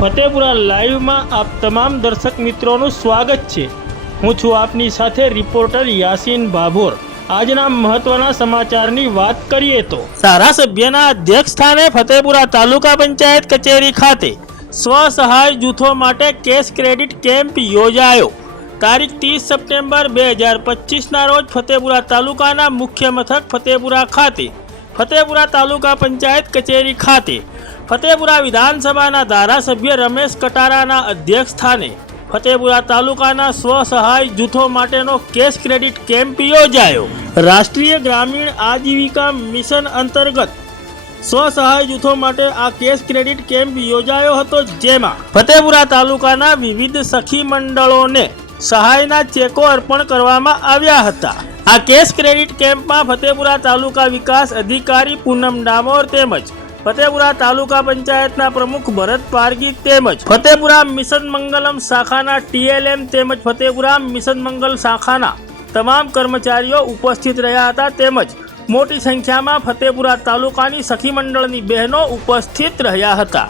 ફતેપુરા લાઈવમાં આપ તમામ દર્શક મિત્રોનું સ્વાગત છે. હું છું આપની સાથે રિપોર્ટર યાસીન ભાભોર આજના મહત્વના સમાચારની વાત કરીએ તો, ધારાસભ્યના અધ્યક્ષ સ્થાને ફતેપુરા તાલુકા પંચાયત કચેરી ખાતે સ્વસહાય જૂથો માટે કેશ ક્રેડિટ કેમ્પ યોજાયો. તારીખ ત્રીસ સપ્ટેમ્બર બે હજાર પચીસના રોજ ફતેપુરા તાલુકાના મુખ્ય મથક ફતેપુરા ખાતે, ફતેપુરા તાલુકા પંચાયત કચેરી ખાતે ફતેપુરા વિધાનસભાના ધારાસભ્ય રમેશ કટારાના અધ્યક્ષ સ્થાને ફતેપુરા તાલુકાના સ્વસહાય જૂથો માટેનો કેશ ક્રેડિટ કેમ્પ યોજાયો. રાષ્ટ્રીય ગ્રામીણ આજીવિકા મિશન અંતર્ગત સ્વસહાય જૂથો માટે આ કેશ ક્રેડિટ કેમ્પ યોજાયો હતો જેમાં ફતેપુરા તાલુકાના વિવિધ સખી મંડળોને સહાયના ચેકો અર્પણ કરવામાં આવ્યા હતા. આ કેશ ક્રેડિટ કેમ્પમાં ફતેપુરા તાલુકા વિકાસ અધિકારી પૂનમ ડામોર તેમજ ફતેપુરા તાલુકા પંચાયતના પ્રમુખ ભરત પારગી તેમજ ફતેપુરા મિશન મંગલમ શાખાના ટીએલએમ તેમજ ફતેપુરા મિશન મંગલ શાખાના તમામ કર્મચારીઓ ઉપસ્થિત રહ્યા હતા તેમજ મોટી સંખ્યામાં ફતેપુરા તાલુકાની સખી મંડળની બહેનો ઉપસ્થિત રહ્યા હતા.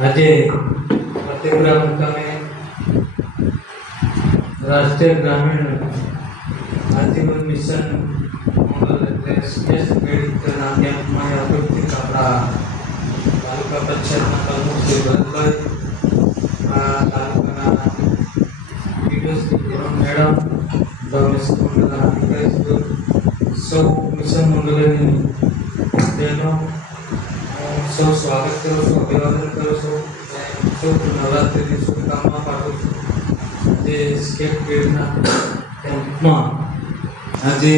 આજે ફતેપુરા મુકામે રાષ્ટ્રીય ગ્રામીણ આજીવન મિશન સ્પેસ ક્રેડિટના કેમ્પમાં ઉપસ્થિત આપણા તાલુકા પંચાયતના પ્રમુખ શ્રી ભરતભાઈ તાલુકાના ડીડીઓ શ્રી મેડમ ડોમેસ્ટિક મંડળના સૌ મિશન મંડળની બહેનો સૌ સ્વાગત કરું છું અભિવાદન કરું છું. સૌ નવરાત્રિની શુભકામના પાઠવું છું. આજે સ્કેટ ગ્રેડના કેમ્પમાં આજે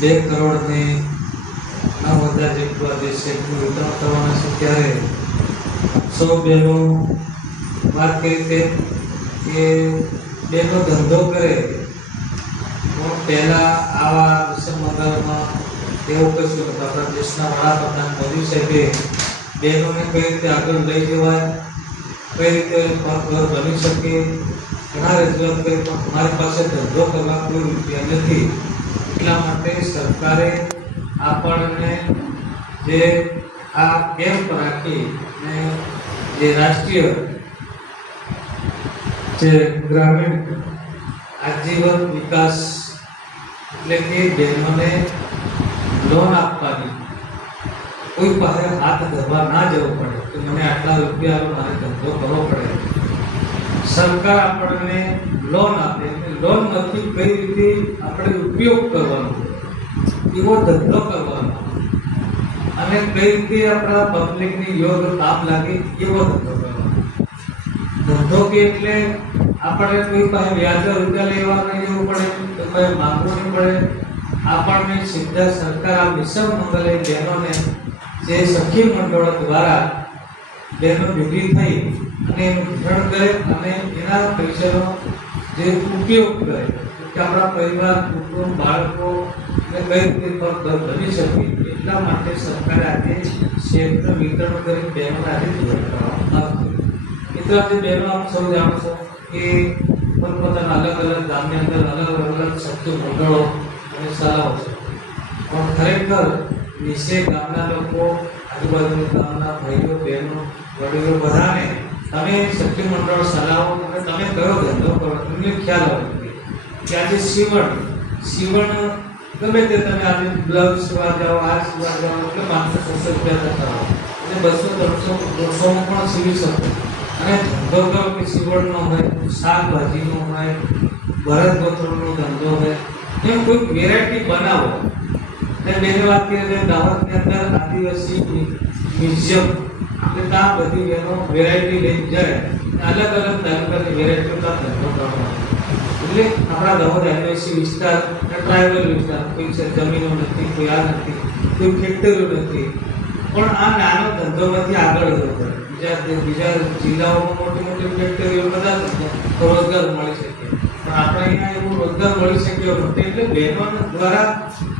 બે કરોડ ને નવ હજાર જેટલું આજે શેકનું વિતરણ કરવાના છે. ત્યારે સૌ બહેનો વાત કરી તે કે બહેનો ધંધો કરે. પણ પહેલાં આવા વિષમ મંડળમાં એવું કશું આપણા દેશના વડાપ્રધાન મોદી સાહેબે બહેનોને કઈ રીતે આગળ લઈ જવાય? કઈ રીતે ઘર બની શકે? ઘણા રજૂઆત કરી, પણ તમારી પાસે ધંધો કરવા કોઈ રૂપિયા નથી. એટલા માટે સરકારે આપણને જે આ કેમ્પ રાખી ને જે રાષ્ટ્રીય જે ગ્રામીણ આજીવન વિકાસ એટલે કે બહેનોને લોન આપવાની. કોઈ પાસે હાથ ધરવા ના જવું પડે, કે મને આટલા રૂપિયા મારે ધંધો કરવો પડે. સરકાર આપણને લોન આપે, અને નથી કઈ રીતે આપણે ઉપયોગ કરવાનો એવો ધંધો કરવાનો, અને કઈ રીતે આપણા પબ્લિકની યોગ કામ લાગે એવો ધંધો કરવાનો. ધંધો કે એટલે આપણે કોઈ પાસે વ્યાજ રૂપિયા લેવા નહીં જવું પડે તો પાસે માંગવું નહીં પડે આપણને સીધા સરકાર આ મિશન મંગલે બહેનોને જે સખી મંડળો દ્વારા બહેનો ભેગી થઈ અને એનું વિતરણ કરે અને એના પૈસાનો જે ઉપયોગ કરે કે આપણા પરિવાર, કુટુંબ, બાળકો ને કઈ રીતે પર બની શકે, એટલા માટે સરકારે આજે ક્ષેત્ર વિતરણ કરી બહેનો આજે જોડાણ કરવામાં આવતું મિત્રો, આજે બહેનો આપ સૌ જાણો છો કે પોતપોતાના અલગ અલગ ગામની અંદર અલગ અલગ શક્તિ મંડળો અને સલાહો છે. પણ ખરેખર વિશે ગામના લોકો, આજુબાજુના ગામના ભાઈઓ, બહેનો, વડીલો બધાને તમે શક્તિ મંડળ સલાહો અને તમે કયો ધંધો કરો તમને ખ્યાલ આવે કે આજે સીવણ સીવણ ગમે તે તમે આજે બ્લાઉઝ સીવા જાઓ, આ સીવા જાઓ, એટલે પાંચસો, છસો રૂપિયા થતા હોય. અને બસો, ત્રણસો, દોઢસોમાં પણ સીવી શકો. અને ધંધો કરો કે સીવણનો હોય, શાકભાજીનો હોય ભરત ધંધો હોય એમ કોઈ વેરાયટી બનાવો અને બેને વાત કરીએ તો દાહોદની અંદર આદિવાસી મ્યુઝિયમ, એટલે ત્યાં બધી બહેનો વેરાયટી લઈને જાય અલગ અલગ તાલુકાની વેરાયટીઓ ત્યાં ધંધો કરવાનો એટલે આપણા દાહોદ આદિવાસી વિસ્તાર અને ટ્રાઇબલ વિસ્તાર, કોઈ જમીનો નથી, કોઈ આ નથી, કોઈ ફેક્ટરીઓ નથી, પણ આ નાનો ધંધોમાંથી આગળ વધવો પડે. બીજા બીજા જિલ્લાઓમાં મોટી મોટી ફેક્ટરીઓ બધા રોજગાર મળી શકે. પણ આપણે અહીંયા એવું રોજગાર મળી શક્યો નથી. એટલે દ્વારા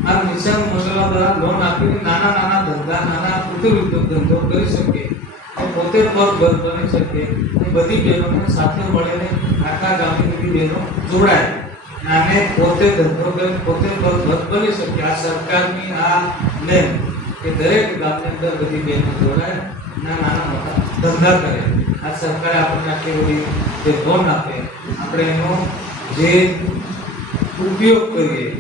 આ નિશાન મંડળો દ્વારા લોન આપીને નાના નાના ધંધા, નાના કુટીર ધંધો કરી શકીએ. પોતે પગભર બની શકીએ. એ બધી બહેનોને સાથે મળીને આખા ગામની બધી બહેનો જોડાય. અને પોતે ધંધો કરી પોતે પગભર બની શકે આ સરકારની આ લેન કે દરેક ગામની અંદર બધી બહેનો જોડાય ના નાના મોટા ધંધા કરે. આ સરકારે આપણને આટલી લોન આપે, આપણે એનો જે ઉપયોગ કરીએ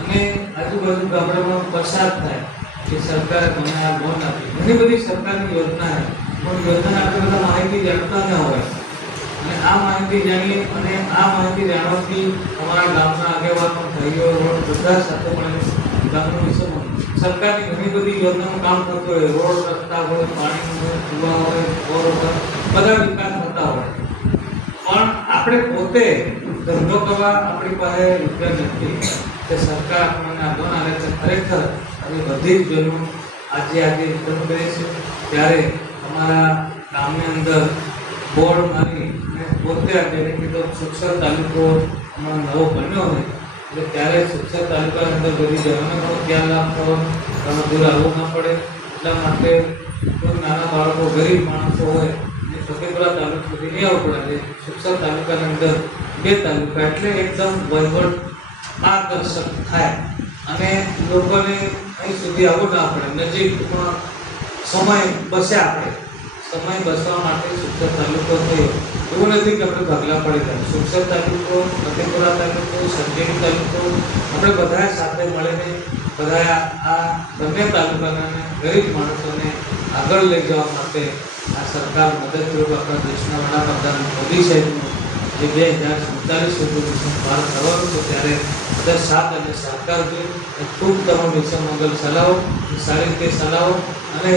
અને આજુબાજુ ગામડામાં પસાર થાય કે સરકાર મને આ લોન આપી. ઘણી બધી સરકારની યોજના પણ યોજના આપણે બધા માહિતી જાણતા ન હોય. અને આ માહિતી જાણીએ અને આ માહિતી જાણવાથી અમારા ગામના આગેવાનો, ભાઈઓ, રોડ બધા સાથે મળીને ગામનું વિશે સરકારની ઘણી બધી યોજનાનું કામ કરતો હોય, રોડ રસ્તા હોય પાણી હોય, કુવા હોય, બોર હોય, બધા વિકાસ થતા હોય. પણ આપણે પોતે ધંધો કરવા આપણી પાસે રૂપિયા નથી. કે સરકાર આપણને આ લોન આવે છે, ખરેખર અમે બધી જ બહેનો આજે આજે ઉત્પન્ન કરીએ છે ત્યારે અમારા ગામની અંદર બોર્ડ મારી પોતે જેને કીધો સુક્ષર તાલુકો નવો બન્યો હોય. એટલે ત્યારે સુક્ષર તાલુકાની અંદર બધી જવાનોનો ખ્યાલ આપવો તમે દૂર આવવું ન પડે. એટલા માટે નાના બાળકો, ગરીબ માણસો હોય એ ફતેપુરા તાલુકા આવવું પડે એટલે તાલુકાની અંદર બે તાલુકા એટલે એકદમ વહીવટ પારદર્શક થાય અને લોકોને અહીં સુધી આવવું ના પડે નજીકમાં સમય બસે આપણે સમય બસવા માટે સુક્ષર તાલુકો થયો એવું નથી કે આપણે ભાગલા પડી જાય સુક્ષર તાલુકો ફતેપુરા તાલુકો સંજેલી તાલુકો આપણે બધા સાથે મળીને બધા આ બંને તાલુકાના ગરીબ માણસોને આગળ લઈ જવા માટે આ સરકાર મદદરૂપ આપણા દેશના વડાપ્રધાન મોદી સાહેબનું જે બે હજાર સુડતાલીસ સુધી મિશન બહાર કરવાનું છે, ત્યારે બધા સાથ અને સહકાર જોઈએ ખૂબ તમે મિશન મંગલ ચલાવો સારી રીતે ચલાવો અને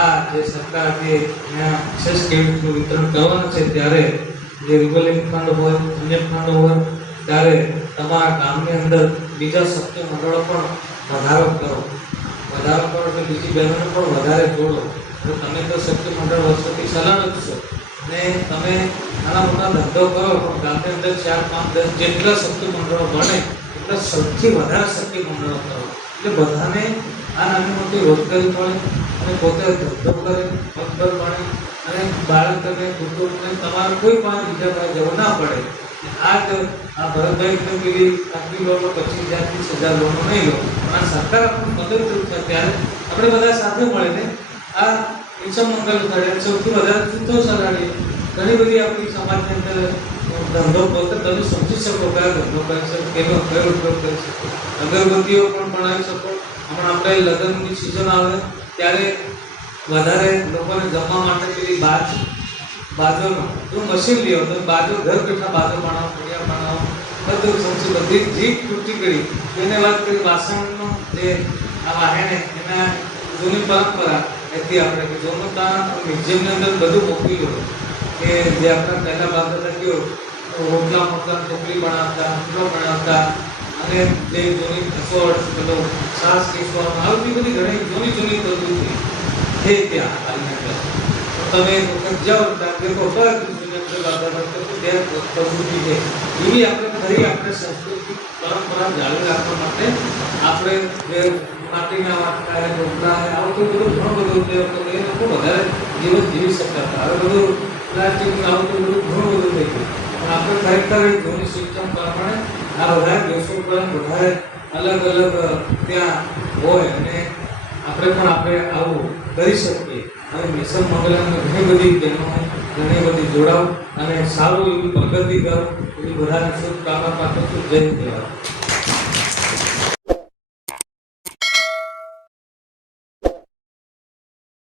આ જે સરકાર જે વિશેષ કેમ્પનું વિતરણ કરવાનું છે, ત્યારે જે રિવોલિંગ ફંડ હોય, અન્ય ફંડ હોય, ત્યારે તમારા ગામની અંદર બીજા શક્તિ મંડળો પણ વધારો કરો. વધારો કરો એટલે બીજી બહેનોને પણ વધારે જોડો. તો તમે તો શક્તિ મંડળ વર્ષોથી ચલાવો જ છો. ને તમે નાના મોટા ધંધો કરો, પણ ગામની અંદર ચાર, પાંચ, દસ જેટલા શક્તિ મંડળો બને, એટલા સૌથી વધારે શક્તિ મંડળો કરો. એટલે બધાને આ નાની મોટી રોજગારી મળે, અને પોતે ધંધો કરે, પગભર મળે અને બાળકને કુટુંબને તમારે કોઈ પાંચ બીજા પાસે જવું ના પડે. આ જ આ ભરતભાઈ તો પેલી આટલી લોનો પચીસ હજાર હજાર લોનો નહીં લો. પણ સરકાર આપણને મદદરૂપ છે, ત્યારે આપણે બધા સાથે મળીને આ ઈસમ મંગલ કરે સૌથી વધારે જૂથો ચલાવીએ ઘણી બધી આપણી સમાજની અંદર ધંધો પોતે તમે સમજી શકો કયો ધંધો કરી શકો કેનો કયો ઉપયોગ કરી શકો અગરબત્તીઓ પણ બનાવી શકો. હમણાં આપણે લગ્નની સિઝન આવે, ત્યારે વધારે લોકોને જમવા માટે પેલી બાજ, બાજોનો જો મશીન લ્યો, તો બાજુ ઘર બેઠા બાજુ બનાવો કડિયા બનાવો, બધું સમજી, બધી જીભ તૂટી ગઈ એને વાત કરી વાસણનો જે આ વાહેને એના જૂની પરંપરા. એથી આપણે કે ત્યાં મ્યુઝિયમની અંદર બધું મોકલી હોય કે જે આપણા પહેલાં બાપ કહ્યું રોટલા મોટલા ટોપલી બનાવતા રોટલો બનાવતા, અને જે જૂની રસોડ બધો સાસ કેસવામાં આવતી બધી ઘણી જૂની જૂની પ્રવૃત્તિ છે. ત્યાં હાલની અંદર તો તમે વખત જાઓ, ત્યાં દેખો ફરક ત્યાં પ્રવૃત્તિ છે. એવી આપણે ફરી આપણે સંસ્કૃતિ પરંપરા જાળવી રાખવા માટે આપણે માટીના વાટકા હે ઢોકળા આવું તો બધું ઘણું બધું ઉપયોગ કરતો એ લોકો વધારે જીવન જીવી શકતા હતા. હવે બધું પ્લાસ્ટિક આવું તો બધું ઘણું બધું થઈ ગયું. પણ આપણે ખરેખર એ સિસ્ટમ પ્રમાણે આ વધારે દિવસો પર વધારે અલગ અલગ ત્યાં હોય અને આપણે પણ આપણે આવું કરી શકીએ. અને મિશન મંગલમની ઘણી બધી બહેનો ઘણી બધી જોડાવ અને સારું એવી પ્રગતિ કરો, એવી બધાને શુભકામના પાત્ર જય દેવા